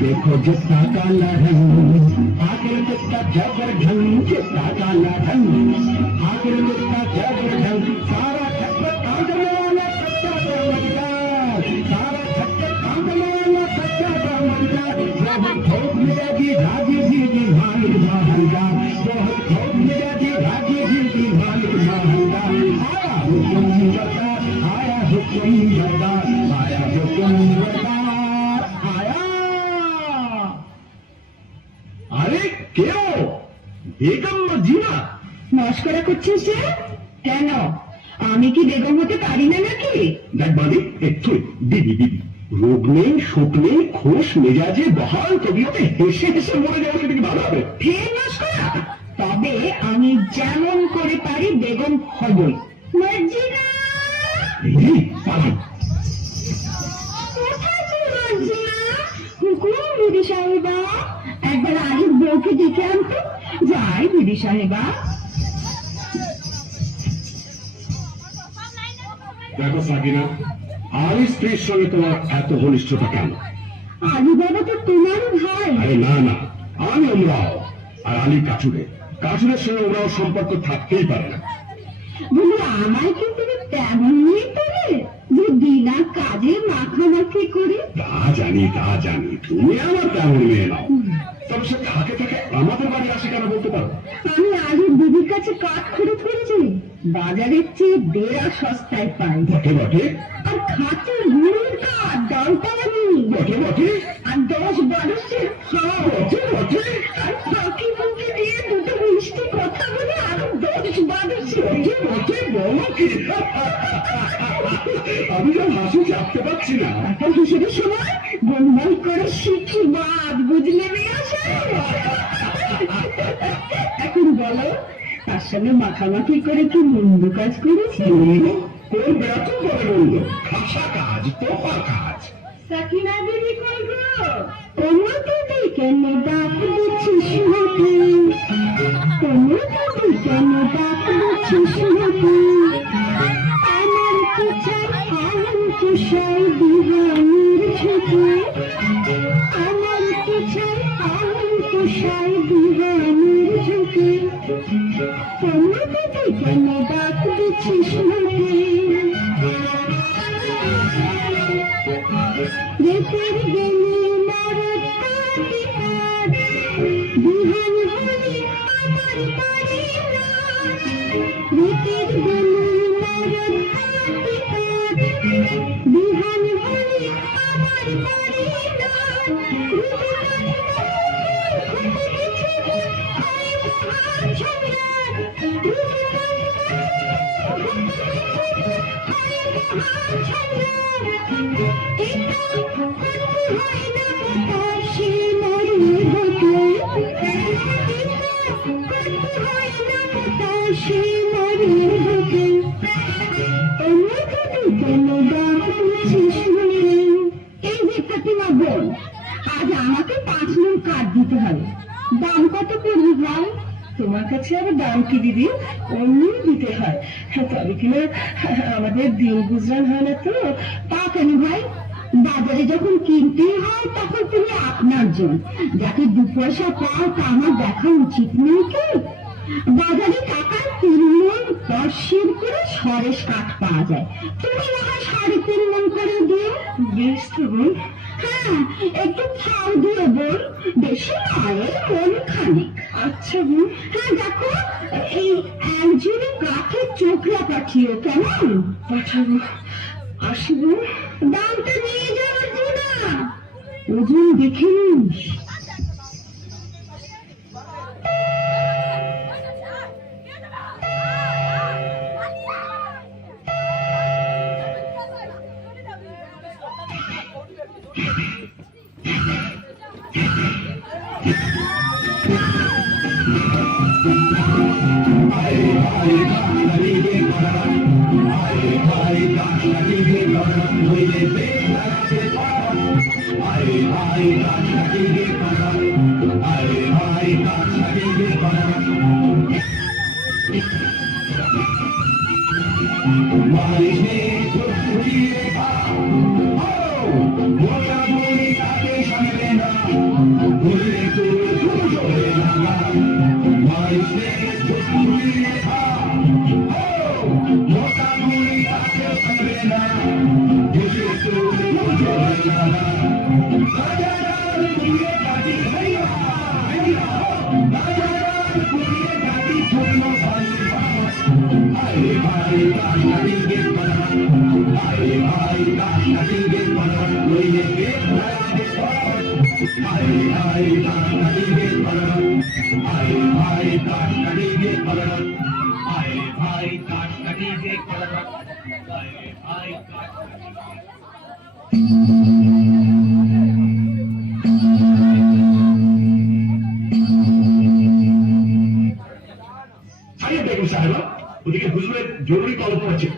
देखो जितना काला रंग आखिर कितना जबर ढंग, जितना काला रंग आखिर कितना जबर ढंग, सारा छक्का कांदने वाला सच्चा समझदार, सारा छक्का कांदने वाला सच्चा समझदार, बहुत ठोक मेरा जी राजी जी की मालिक महलदार, बहुत ठोक मेरा जी राजी जी की मालिक महलदार, आया हुक्म बता, आया हुक्म बता, आया हुक्म बता, বেগম মজিনা মস্করা করছিস যে? কেন আমি কি বেগম হতে পারি না নাকি? দেখ বাদি একটু দিদি দিদি রোগ নেই শোক নেই খোশ মেজাজে বহাল কবিয়তে হেসে হেসে মরে যাওয়া সেটা কি ভালো হবে? ফের মস্করা? তবে আমি যেমন করে পারি বেগম হবই। মজিনা পারি হুকুম দিদি সাহেবা, একবার আলিফ বউকে ডেকে আনতো। যাই দিদি সাহেবা। দেখো সাকিনা, আলী স্ত্রীর সঙ্গে তোমার এত ঘনিষ্ঠতা কেন? আলী বাবা তো তোমার ভাই। আরে না না, আমি ওমরাও আর আলী কাচুরে, কাচুরের সঙ্গে ওমরাও সম্পর্ক থাকতেই পারে না। বলি আমায় কি তুমি তেমন নিয়ে পারে যে বিনা কাজে মাখামাখি করে? তা জানি তুমি আমার তেমন মেয়ে নাও, তবে সে থাকে থাকে আমাদের বাড়ি আসে কেন বলতে পারো? আমি আলীর দিদির কাছে কাঠ খরচ করেছি, বাজারের চেয়ে বেড়া সস্তায় পাই। বটে বটে। আর খাঁচার গুড়ের কাঠ দামটা আমি বটে বটে। আর 10-12 বটে বটে। আর ফাঁকি মুখে দিয়ে দুটো মিষ্টি কথা বলে আরো 10-12 বটে বটে বলো কি? আমি যা হাসি চাপতে পারছি না। এখন হিসেবে সময় গোলমাল করে শিখি বাদ, বুঝলে মেয়ে আসে। এখন বলো, তার সঙ্গে মাখামাখি করে কি মন্দ কাজ করেছি? কোন বেড়াতে বলে মন্দ? খাসা কাজ, তোফা কাজ। সাকিনা দেবী কই গো? তোমার দিদি কেন ডাক দিচ্ছিস নাকি? তোমার দিদি কেন ডাক দিচ্ছিস নাকি? আমার কি চাই আলম কুশাই দিহানির ছুটি, আমার কি চাই আলম কুশাই দিহানির ছুটি, তোমার দিদি কেন ডাক দিচ্ছিস নাকি? রেতের গেলি মরদ কাটি কাজ, বিহান হলি আমার বাড়ি নাচ, রেতের গেলি মরদ কাটি কাজ, বিহান হলি আমার বাড়ি নাচ, আজ আমাকে 5 মণ কাঠ দিতে হবে। দাম কত করবি ভাই? তোমার কাছে আবার দাম কি দিদি, অমনি দিতে হয়, তবে কিনা আমাদের দিন গুজরান হয় না তো। তা কেন ভাই? বাজারে যখন কিনতেই হয় তখন তুমি আপনার জন, যাকে 2 পয়সা পাও তা আমার দেখা উচিত নেই কি? বাজারে টাকার 3 মণ 10 করে সরেস কাঠ পাওয়া যায়, তুমি না হয় 3.5 মণ করে দিও। বেশ তো বোন। হ্যাঁ, একটু ছাড় দিও বোন, বেশি নয়, মন খানিক। আচ্ছা বোন। হ্যাঁ দেখো, এই একজনে কাঠের চোখলা পাঠিও, কেমন? পাঠাবো। আসি বোন। দামটা নিয়ে যাওয়ার না, ওজন দেখে নিস। ওদিকে হুজুরের জরুরি তলব আছে।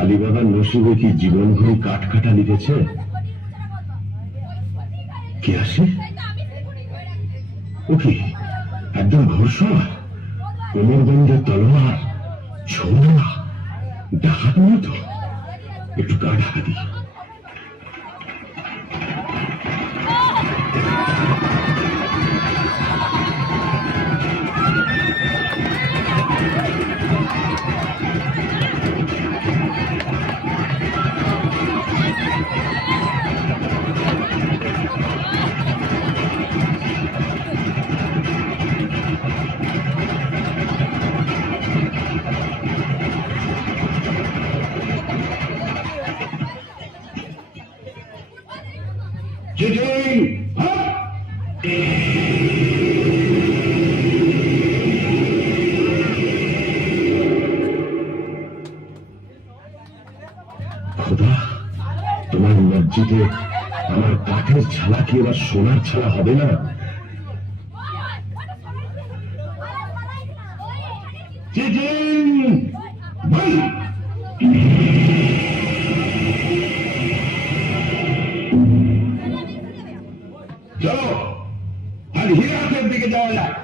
আলিবাবার নসিবে কি জীবন ভরে কাঠ কাটা লিখেছে? কে আসে? ও কি একদম ঘোষণা, কোমরবন্ধে তলোয়ার, ছোড়া, ডাকাত মতো। একটু গা ঢাকা দিই। চিঠিং হ্যাঁ খোদা, তোমার মসজিদে আমার কাঠের ছালা কি এবার সোনার ছালা হবে না? চলো আর হিরাতের দিকে যাওয়া যায়।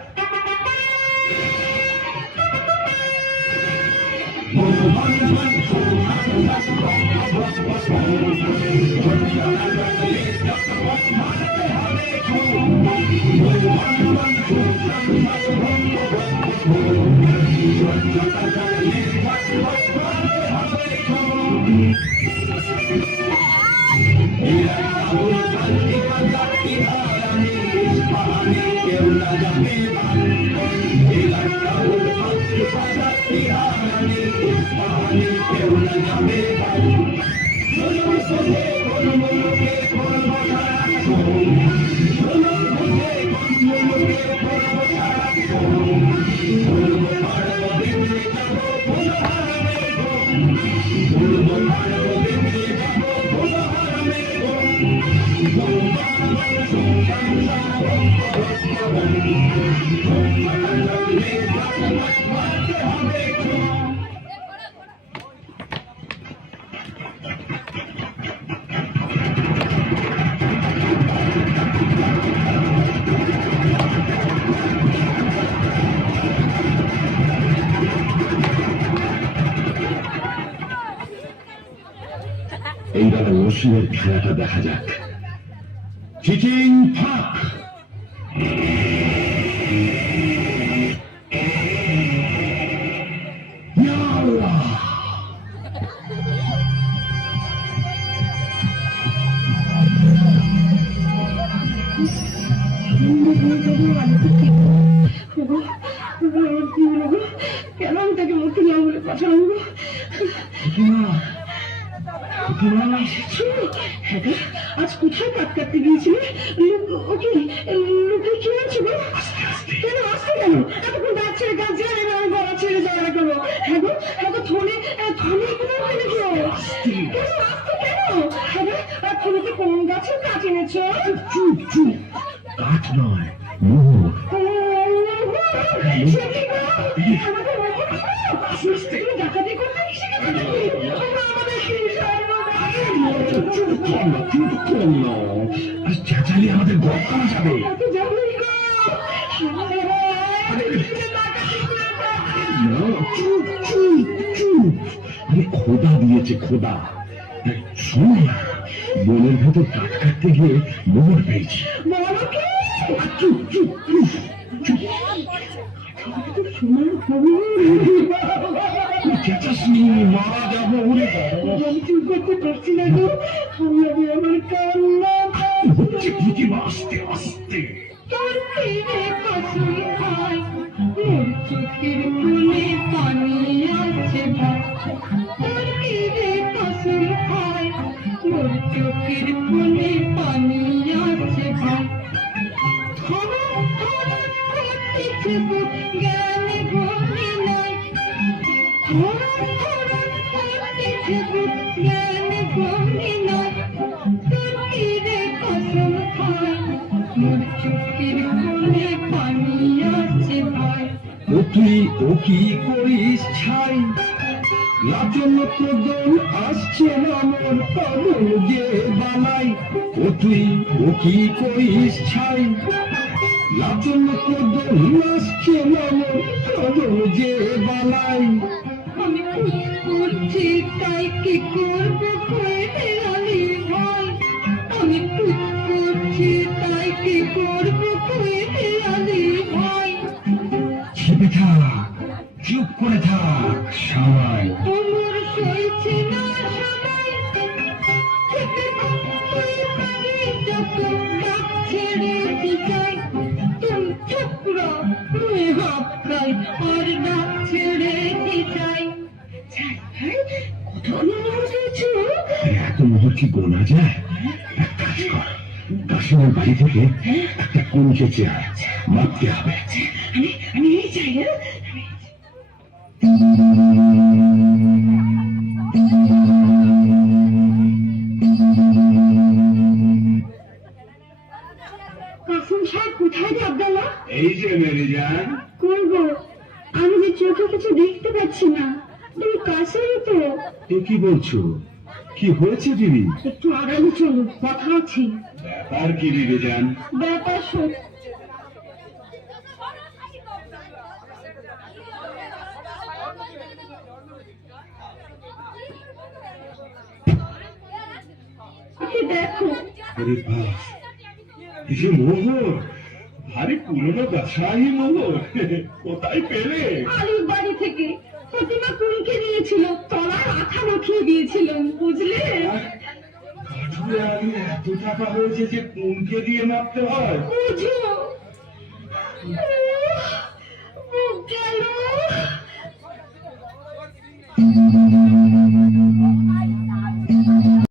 এইবার রসিনের খেলাটা দেখা যাক। চিচিং ফাক কেন আমি তাকে মুক্তি না বলে পাঠানো? আজ কোথায় কাট কাটতে গিয়েছিলে? ওকে লোকে কি আছে গো? কেন আসতে কেন? এতক্ষণ গাছ ছেড়ে গাছ যায় এবার আমি গলা ছেড়ে যাওয়া করবো? হ্যাঁ গো থনে কোনো কেন আসতে কেন? হ্যাঁ থনেতে কোন গাছের কাঠ এনেছ? চুপ চুপ, কাঠ নয় মোহর। ডাকাতি করতে চেঁচালি আমাদের ঘর করা যাবে। আরে খোদা দিয়েছে খোদা। শোনো না, বনের ভেতর কাঠ কাটতে গিয়ে মোহর পেয়েছি। চুপ চুপ চুপ, চেঁচাসনি, মারা যাবো। চুপ করতে পারছি না গো, আমি আমার কান্না হচ্ছে কি আস্তে আস্তে। চোখের কোণে পানি আছে চোখের কোণে পানি আছে জ্ঞান ভূমি নাই জ্ঞান ভূমি নাই তীরে কসম খায় মোর চোখের কোণে পানি আছে ভয়। ও তুই ও কি করিস ছাই, লাচন প্রদন আসছে আমার পাগল যে বালাই। ও তুই ও কি করিস ছাই, লাচন প্রদন আসছে আমার পাগল যে বালাই। আমি করছি তাই কি করবো আলি ভাই, আমি করছি তাই কি করবো আলি ভাই। চেপে থাক, চুপ করে থাক সবাই। আমার সইছে না সবাই, ছেড়ে দিতাই তুমি চুপরা হাফকাই আর ডাক ছেড়ে দিতাই। কত মোহর দিয়েছ? এত মোহর কি গোনা যায়? এক কাজ কর, কাশিমের বাড়ি থেকে একটা কুঞ্চে চেয়ার মাপতে হবে। আমি এই চাই, হ্যাঁ? কাসিম সাহেব কোথায় রে আব্দুল্লাহ? এই যে মেরি জান। করবো আমি যে চোখে কিছু দেখতে পাচ্ছি না, তুমি কাছেই তো। এ কি বলছো? কি হয়েছে দিদি? একটু আগামী চলো, কথা আছে। ব্যাপার কি দিদি জান? ব্যাপার শোন। দেখো, আরে বাস, এই যে মোহর, ভারী পুরনো গাছাই মোহর, কোথায় পেলে? আলির বাড়ি থেকে প্রতিমা কুলকে দিয়েছিল, তলার আঠা মাখিয়ে দিয়েছিলাম, বুঝলে? কাঠুরে আগে এত টাকা হয়েছে যে কোনকে দিয়ে মাপতে হয়? বুঝো মুখ গেল।